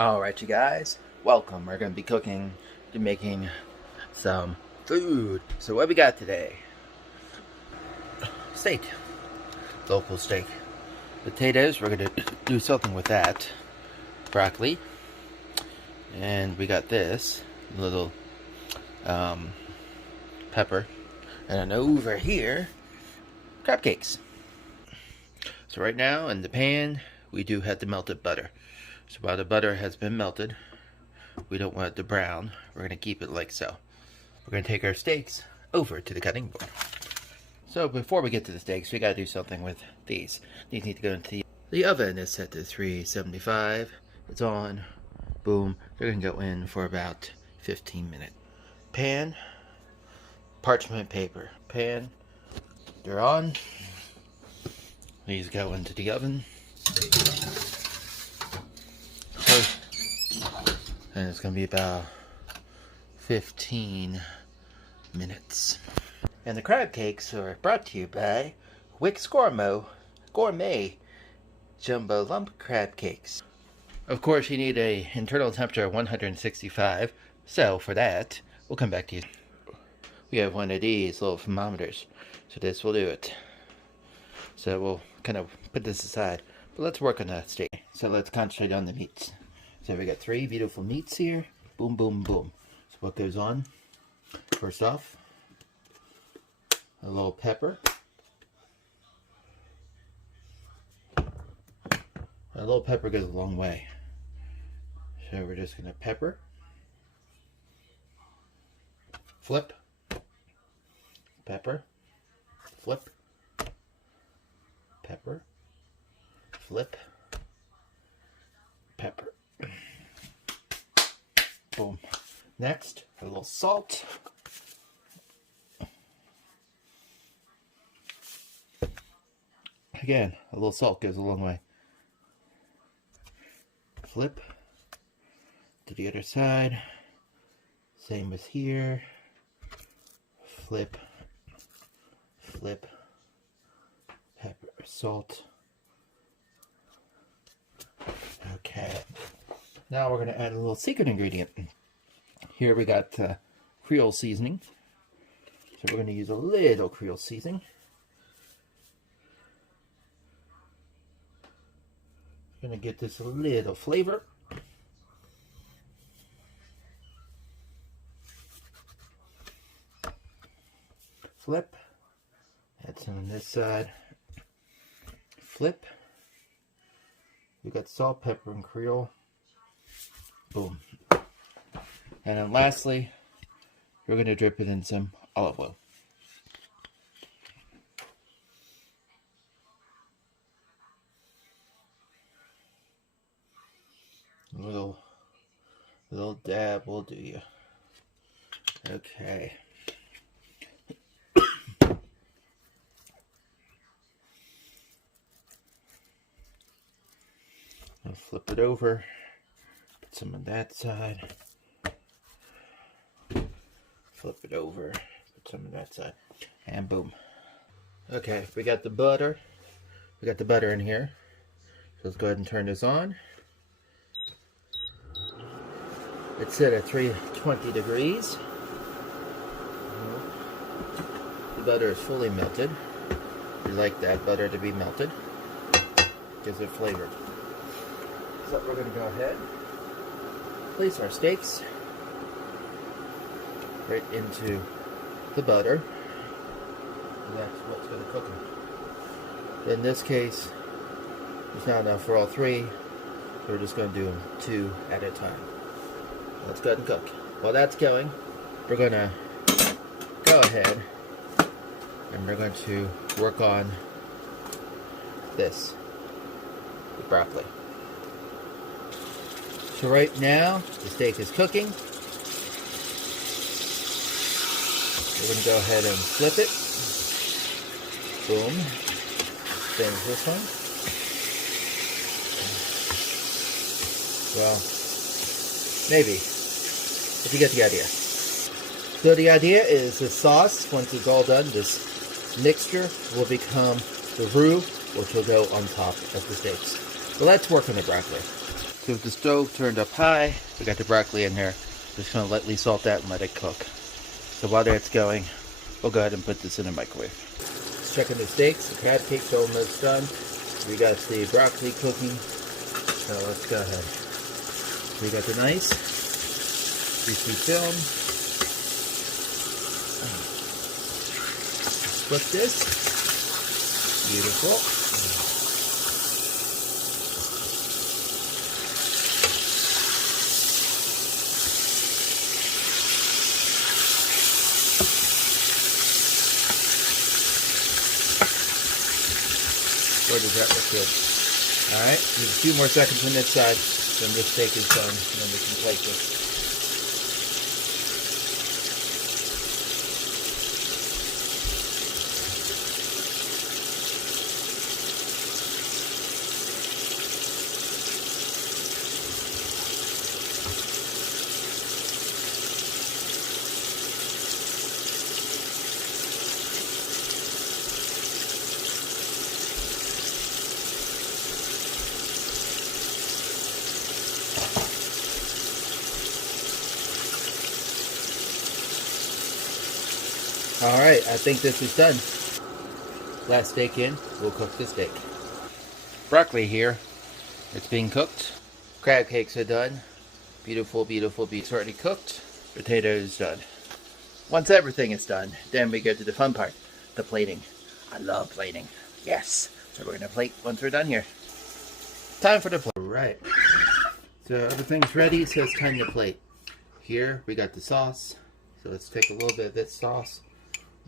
Alright, you guys, welcome. We're going to be making some food. So what we got today? Steak. Local steak. Potatoes, we're going to do something with that. Broccoli. And we got this little pepper. And then over here, crab cakes. So right now in the pan, we do have the melted butter. So while the butter has been melted, we don't want it to brown. We're going to keep it like so. We're going to take our steaks over to the cutting board. So before we get to the steaks, we got to do something with these. These need to go into the oven. Is set to 375. It's on. Boom. They're going to go in for about 15 minutes. Pan. Parchment paper. Pan. They're on. These go into the oven. And it's going to be about 15 minutes. And the crab cakes are brought to you by Wick's Gourmet Jumbo Lump Crab Cakes. Of course, you need a internal temperature of 165. So for that, we'll come back to you. We have one of these little thermometers. So this will do it. So we'll kind of put this aside. But let's work on that steak. So let's concentrate on the meats. So we got 3 beautiful meats here. Boom, boom, boom. So what goes on? First off, a little pepper. A little pepper goes a long way. So we're just going to pepper. Flip. Pepper. Flip. Pepper. Flip. Pepper. Boom. Next, a little salt. Again, a little salt goes a long way. Flip to the other side. Same as here. Flip. Flip. Pepper, salt. Okay. Now we're going to add a little secret ingredient. Here we got Creole seasoning. So we're going to use a little Creole seasoning. Going to get this a little flavor. Flip. Add some on this side. Flip. We got salt, pepper, and Creole. Boom. And then lastly, we're going to drip it in some olive oil. A little dab will do you. Okay. I'll flip it over. Put some on that side. Flip it over. Put some on that side. And boom. Okay, we got the butter. We got the butter in here. So let's go ahead and turn this on. It's set at 320 degrees. The butter is fully melted. We like that butter to be melted. Gives it flavor. So we're going to go ahead, place our steaks right into the butter, and that's what's going to cook them. In this case, it's not enough for all 3, so we're just going to do them 2 at a time. Let's go ahead and cook. While that's going, we're going to go ahead and we're going to work on this, the broccoli. So right now, the steak is cooking. We're going to go ahead and flip it. Boom. Same as this one. Well, maybe, if you get the idea. So the idea is this sauce, once it's all done, this mixture will become the roux, which will go on top of the steaks. So let's work on the broccoli. So with the stove turned up high, we got the broccoli in there. Just gonna lightly salt that and let it cook. So while that's going, we'll go ahead and put this in the microwave. Checking the steaks. The crab cakes are almost done. We got the broccoli cooking. So let's go ahead. We got the nice greasy film. Flip this. Beautiful. Boy, does that look good. Alright, there's a few more seconds on this side, then this steak is done, and then we can plate this. Alright, I think this is done. Last steak in, we'll cook the steak. Broccoli here, it's being cooked. Crab cakes are done. Beautiful, beautiful beets already cooked. Potatoes done. Once everything is done, then we go to the fun part, the plating. I love plating. Yes! So we're gonna plate once we're done here. Time for the plate. Alright. So everything's ready, so it's time to plate. Here we got the sauce. So let's take a little bit of this sauce.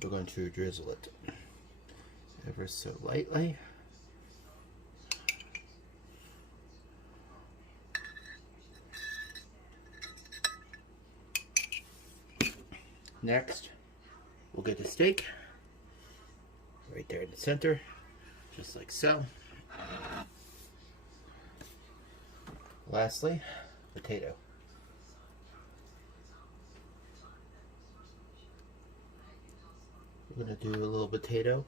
We're going to drizzle it ever so lightly. Next, we'll get the steak right there in the center, just like so. Lastly, potato. We're going to do a little potato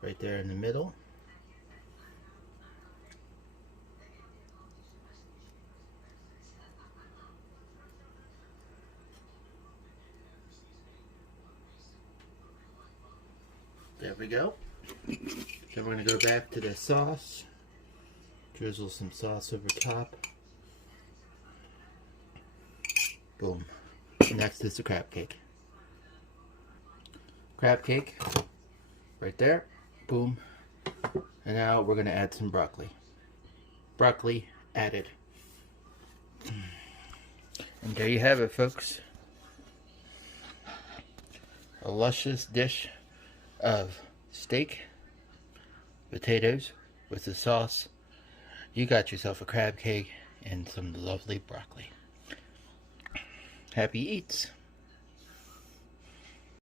right there in the middle. There we go. Then we're going to go back to the sauce. Drizzle some sauce over top. Boom. Next is the crab cake. Crab cake right there. Boom. And now we're going to add some broccoli. Broccoli added. And there you have it, folks. A luscious dish of steak, potatoes with the sauce. You got yourself a crab cake and some lovely broccoli. Happy eats.